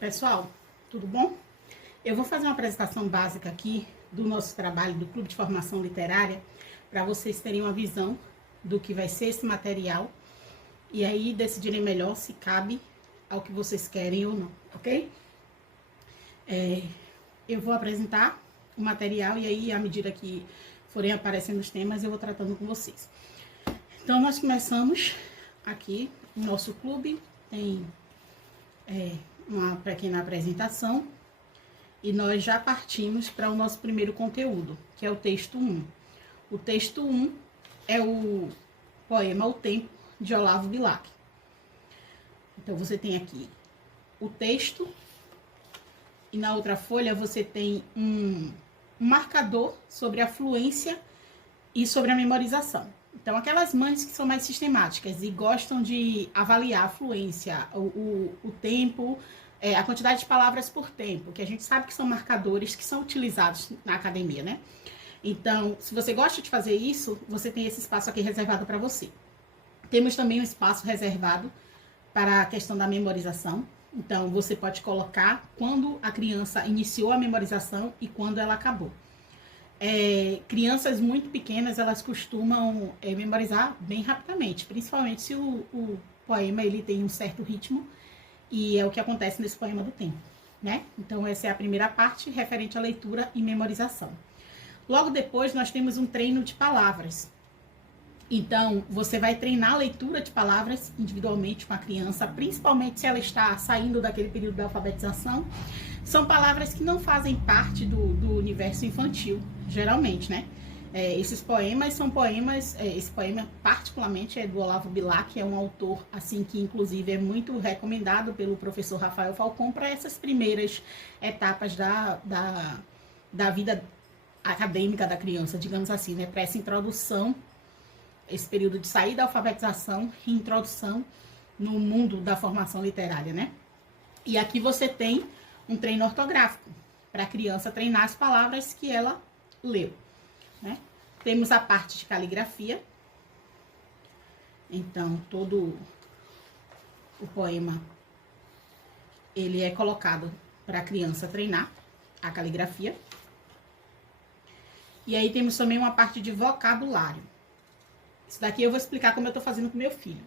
Pessoal, tudo bom? Eu vou fazer uma apresentação básica aqui do nosso trabalho do Clube de Formação Literária para vocês terem uma visão do que vai ser esse material e aí decidirem melhor se cabe ao que vocês querem ou não, ok? Eu vou apresentar o material e aí, à medida que forem aparecendo os temas, eu vou tratando com vocês. Então, nós começamos aqui o nosso clube, tem uma pequena apresentação e nós já partimos para o nosso primeiro conteúdo, que é o texto 1. O texto 1 é o poema O Tempo, de Olavo Bilac. Então, você tem aqui o texto e na outra folha você tem um marcador sobre a fluência e sobre a memorização. Então, aquelas mães que são mais sistemáticas e gostam de avaliar a fluência, o tempo, a quantidade de palavras por tempo, que a gente sabe que são marcadores que são utilizados na academia, né? Então, se você gosta de fazer isso, você tem esse espaço aqui reservado para você. Temos também um espaço reservado para a questão da memorização. Então, você pode colocar quando a criança iniciou a memorização e quando ela acabou. Crianças muito pequenas, elas costumam memorizar bem rapidamente, principalmente se o poema ele tem um certo ritmo, e é o que acontece nesse poema do tempo, né? Então, essa é a primeira parte, referente à leitura e memorização. Logo depois, nós temos um treino de palavras. Então, você vai treinar a leitura de palavras individualmente com a criança, principalmente se ela está saindo daquele período da alfabetização. São palavras que não fazem parte do universo infantil, geralmente, né? Esses poemas são poemas, esse poema particularmente é do Olavo Bilac, que é um autor, assim, que inclusive é muito recomendado pelo professor Rafael Falcon para essas primeiras etapas da vida acadêmica da criança, digamos assim, né? Para essa introdução, esse período de saída da alfabetização e introdução no mundo da formação literária, né? E aqui você tem um treino ortográfico para a criança treinar as palavras que ela leu, né? Temos a parte de caligrafia. Então, todo o poema ele é colocado para a criança treinar a caligrafia. E aí temos também uma parte de vocabulário. Isso daqui eu vou explicar como eu tô fazendo com meu filho.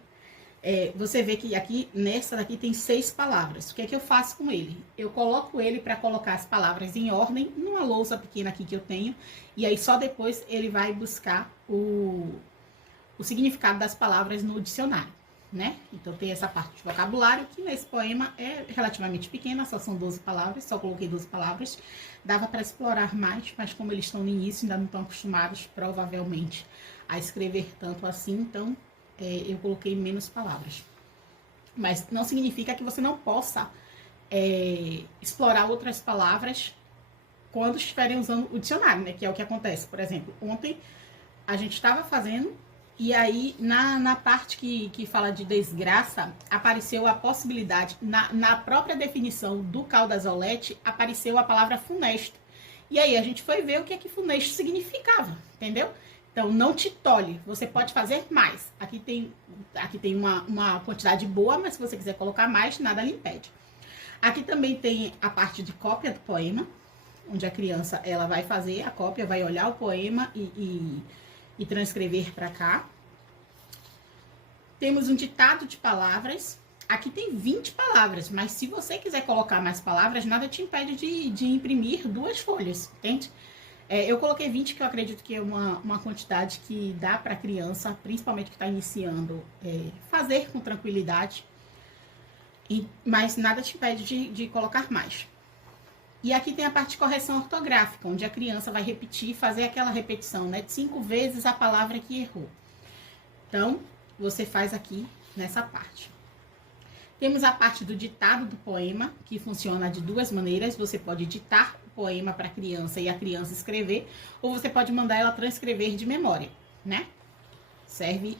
Você vê que aqui, nessa daqui, tem 6 palavras. O que é que eu faço com ele? Eu coloco ele para colocar as palavras em ordem, numa lousa pequena aqui que eu tenho, e aí só depois ele vai buscar o significado das palavras no dicionário, né? Então tem essa parte de vocabulário, que nesse poema é relativamente pequena, só são 12 palavras, só coloquei 12 palavras. Dava para explorar mais, mas como eles estão no início, ainda não estão acostumados, provavelmente, a escrever tanto assim, então eu coloquei menos palavras. Mas não significa que você não possa explorar outras palavras quando estiverem usando o dicionário, né? Que é o que acontece. Por exemplo, ontem a gente estava fazendo e aí na parte que fala de desgraça, apareceu a possibilidade, na própria definição do Caldas-Olete, apareceu a palavra funesto. E aí a gente foi ver o que é que funesto significava, entendeu? Então, não te tolhe, você pode fazer mais. Aqui tem uma quantidade boa, mas se você quiser colocar mais, nada lhe impede. Aqui também tem a parte de cópia do poema, onde a criança ela vai fazer a cópia, vai olhar o poema e transcrever para cá. Temos um ditado de palavras. Aqui tem 20 palavras, mas se você quiser colocar mais palavras, nada te impede de imprimir 2 folhas, entende? Eu coloquei 20, que eu acredito que é uma quantidade que dá para a criança, principalmente que está iniciando, fazer com tranquilidade, mas nada te impede de colocar mais. E aqui tem a parte de correção ortográfica, onde a criança vai repetir, fazer aquela repetição, né, de 5 vezes a palavra que errou. Então, você faz aqui nessa parte. Temos a parte do ditado do poema, que funciona de 2 maneiras. Você pode ditar o poema para a criança e a criança escrever, ou você pode mandar ela transcrever de memória, né? Serve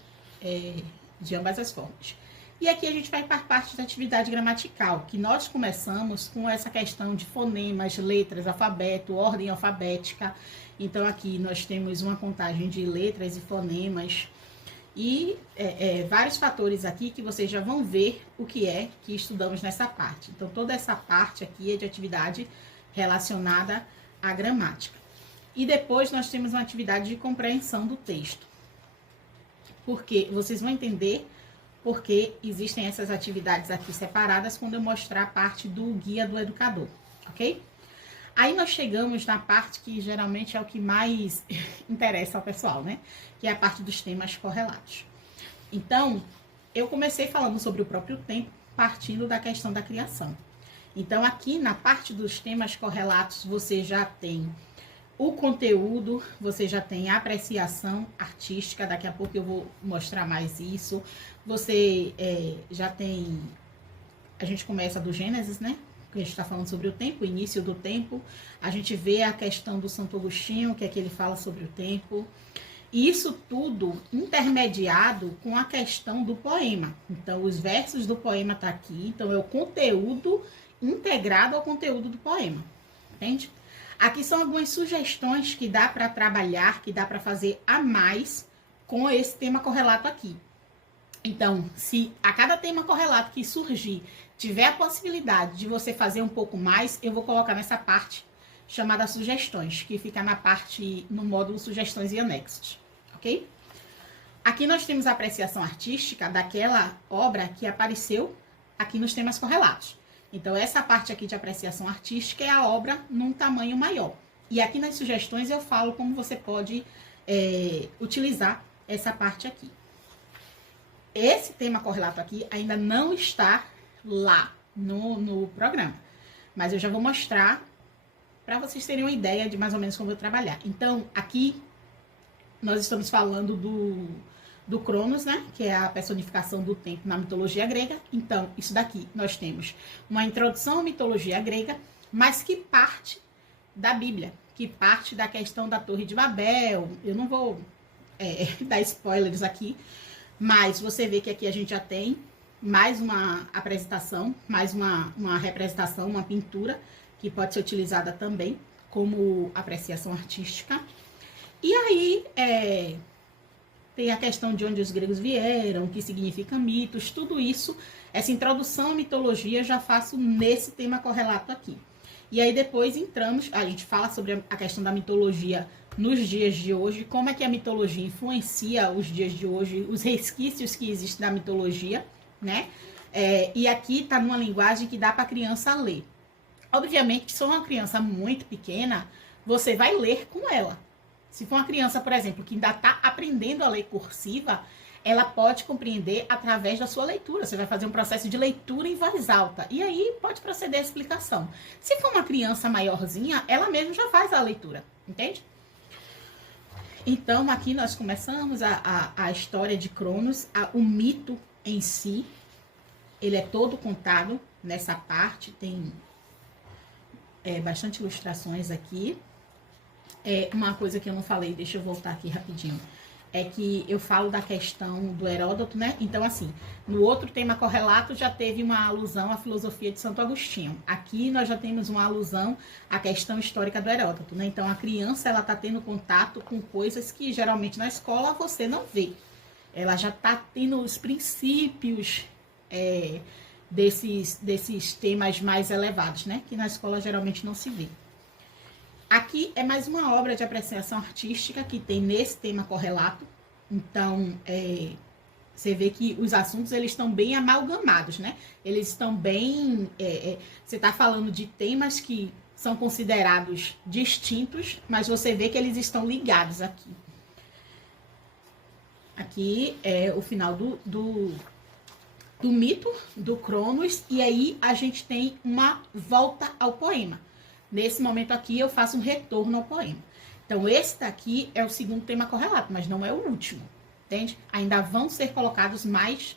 de ambas as formas. E aqui a gente vai para a parte da atividade gramatical, que nós começamos com essa questão de fonemas, letras, alfabeto, ordem alfabética. Então, aqui nós temos uma contagem de letras e fonemas. e vários fatores aqui que vocês já vão ver o que é que estudamos nessa parte. Então, toda essa parte aqui é de atividade relacionada à gramática. E depois nós temos uma atividade de compreensão do texto. Porque vocês vão entender porque existem essas atividades aqui separadas quando eu mostrar a parte do guia do educador, ok? Aí nós chegamos na parte que geralmente é o que mais interessa ao pessoal, né? Que é a parte dos temas correlatos. Então, eu comecei falando sobre o próprio tempo, partindo da questão da criação. Então, aqui na parte dos temas correlatos, você já tem o conteúdo, você já tem a apreciação artística, daqui a pouco eu vou mostrar mais isso. Você já tem, a gente começa do Gênesis, né? Que a gente está falando sobre o tempo, o início do tempo. A gente vê a questão do Santo Agostinho, que é que ele fala sobre o tempo. E isso tudo intermediado com a questão do poema. Então, os versos do poema tá aqui. Então, é o conteúdo integrado ao conteúdo do poema. Entende? Aqui são algumas sugestões que dá para trabalhar, que dá para fazer a mais com esse tema correlato aqui. Então, se a cada tema correlato que surgir tiver a possibilidade de você fazer um pouco mais, eu vou colocar nessa parte chamada sugestões, que fica na parte, no módulo sugestões e anexos, ok? Aqui nós temos a apreciação artística daquela obra que apareceu aqui nos temas correlatos. Então, essa parte aqui de apreciação artística é a obra num tamanho maior. E aqui nas sugestões eu falo como você pode utilizar essa parte aqui. Esse tema correlato aqui ainda não está lá no programa. Mas eu já vou mostrar para vocês terem uma ideia de mais ou menos como eu vou trabalhar. Então, aqui nós estamos falando do Cronos, né? Que é a personificação do tempo na mitologia grega. Então, isso daqui nós temos uma introdução à mitologia grega, mas que parte da Bíblia, que parte da questão da Torre de Babel. Eu não vou dar spoilers aqui, mas você vê que aqui a gente já tem mais uma apresentação, mais uma representação, uma pintura, que pode ser utilizada também como apreciação artística. E aí, tem a questão de onde os gregos vieram, o que significa mitos, tudo isso, essa introdução à mitologia eu já faço nesse tema correlato aqui. E aí depois entramos, a gente fala sobre a questão da mitologia nos dias de hoje, como é que a mitologia influencia os dias de hoje, os resquícios que existem da mitologia, né? E aqui tá numa linguagem que dá para a criança ler. Obviamente que se for uma criança muito pequena, você vai ler com ela. Se for uma criança, por exemplo, que ainda está aprendendo a ler cursiva, ela pode compreender através da sua leitura. Você vai fazer um processo de leitura em voz alta. E aí pode proceder a explicação. Se for uma criança maiorzinha, ela mesma já faz a leitura, entende? Então, aqui nós começamos a história de Cronos, o mito em si. Ele é todo contado nessa parte, tem bastante ilustrações aqui. Uma coisa que eu não falei, deixa eu voltar aqui rapidinho, é que eu falo da questão do Heródoto, né? Então, assim, no outro tema correlato já teve uma alusão à filosofia de Santo Agostinho. Aqui nós já temos uma alusão à questão histórica do Heródoto, né? Então, a criança, ela tá tendo contato com coisas que geralmente na escola você não vê. Ela já tá tendo os princípios desses temas mais elevados, né? Que na escola geralmente não se vê. Aqui é mais uma obra de apreciação artística que tem nesse tema correlato. Então, você vê que os assuntos eles estão bem amalgamados, né? Eles estão bem... você está falando de temas que são considerados distintos, mas você vê que eles estão ligados aqui. Aqui é o final do mito, do Cronos, e aí a gente tem uma volta ao poema. Nesse momento aqui, eu faço um retorno ao poema. Então, esse daqui é o segundo tema correlato, mas não é o último, entende? Ainda vão ser colocados mais...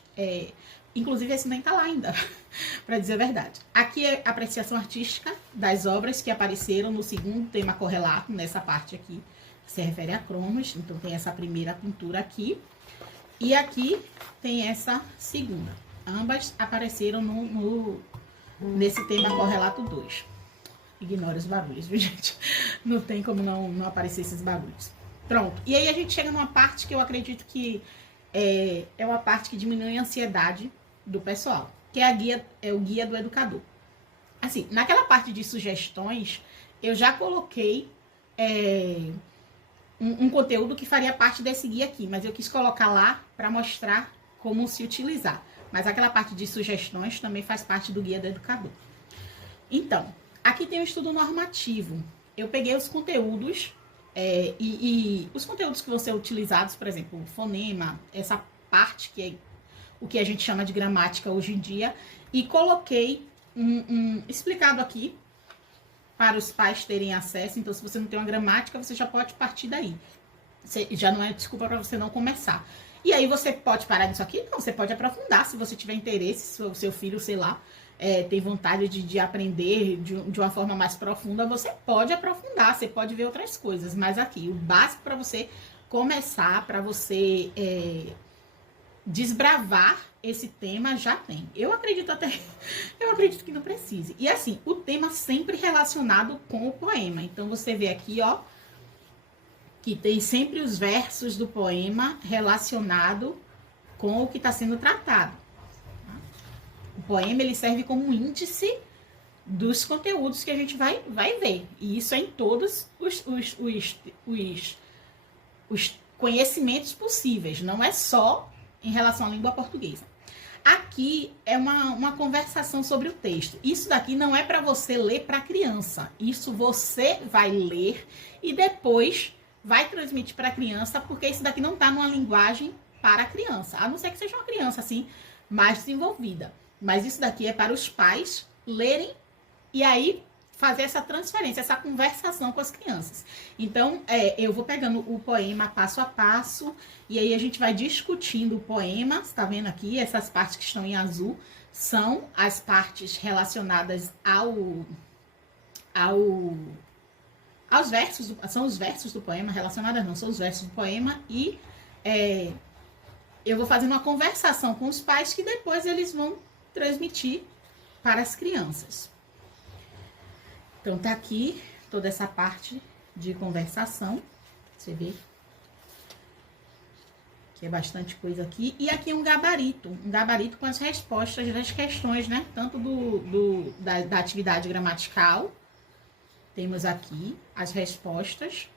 inclusive, esse nem tá lá ainda, para dizer a verdade. Aqui é a apreciação artística das obras que apareceram no segundo tema correlato, nessa parte aqui, que se refere a Cronos. Então, tem essa primeira pintura aqui. E aqui tem essa segunda. Ambas apareceram nesse tema correlato 2. Ignora os barulhos, viu, gente? Não tem como não aparecer esses barulhos. Pronto. E aí a gente chega numa parte que eu acredito que é uma parte que diminui a ansiedade do pessoal, que é o guia do educador. Assim, naquela parte de sugestões, eu já coloquei um conteúdo que faria parte desse guia aqui, mas eu quis colocar lá para mostrar como se utilizar. Mas aquela parte de sugestões também faz parte do guia do educador. Então, aqui tem o estudo normativo. Eu peguei os conteúdos e os conteúdos que vão ser utilizados, por exemplo, o fonema, essa parte que é o que a gente chama de gramática hoje em dia, e coloquei explicado aqui para os pais terem acesso. Então, se você não tem uma gramática, você já pode partir daí. Já não é desculpa para você não começar. E aí você pode parar disso aqui? Não, você pode aprofundar se você tiver interesse, se o seu filho, sei lá, tem vontade de aprender de uma forma mais profunda, você pode aprofundar, você pode ver outras coisas. Mas aqui, o básico para você começar, para você desbravar esse tema já tem. Eu acredito que não precise. E assim, o tema sempre relacionado com o poema. Então você vê aqui, ó, que tem sempre os versos do poema relacionado com o que está sendo tratado. O poema, ele serve como um índice dos conteúdos que a gente vai ver. E isso é em todos os conhecimentos possíveis. Não é só em relação à língua portuguesa. Aqui é uma conversação sobre o texto. Isso daqui não é para você ler para criança. Isso você vai ler e depois vai transmitir para a criança, porque isso daqui não está numa linguagem para a criança. A não ser que seja uma criança assim, mais desenvolvida. Mas isso daqui é para os pais lerem e aí fazer essa transferência, essa conversação com as crianças. Então, eu vou pegando o poema passo a passo e aí a gente vai discutindo o poema. Você tá vendo aqui? Essas partes que estão em azul são as partes relacionadas aos versos, são os versos do poema, relacionadas não, são os versos do poema, e eu vou fazendo uma conversação com os pais que depois eles vão transmitir para as crianças. Então tá aqui toda essa parte de conversação, você vê que é bastante coisa aqui, e aqui um gabarito com as respostas das questões, né, tanto da atividade gramatical. Temos aqui as respostas,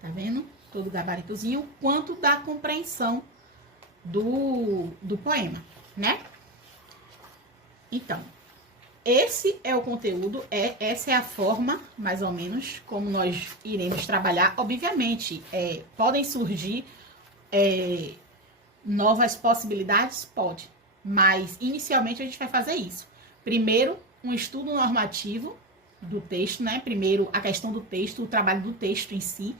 tá vendo? Todo gabaritozinho, quanto da compreensão do poema, né? Então, esse é o conteúdo, essa é a forma, mais ou menos, como nós iremos trabalhar. Obviamente, podem surgir novas possibilidades? Pode, mas inicialmente a gente vai fazer isso. Primeiro, um estudo normativo do texto, né? Primeiro, a questão do texto, o trabalho do texto em si.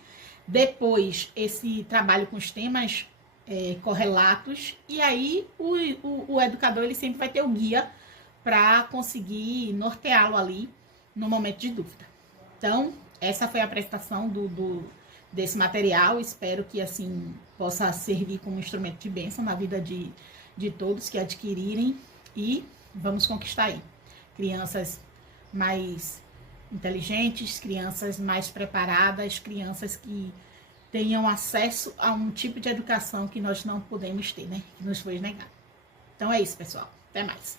Depois, esse trabalho com os temas correlatos. E aí, o educador, ele sempre vai ter o guia para conseguir norteá-lo ali no momento de dúvida. Então, essa foi a apresentação desse material. Espero que, assim, possa servir como instrumento de bênção na vida de todos que adquirirem. E vamos conquistar aí crianças mais inteligentes, crianças mais preparadas, crianças que tenham acesso a um tipo de educação que nós não podemos ter, né? Que nos foi negado. Então é isso, pessoal. Até mais.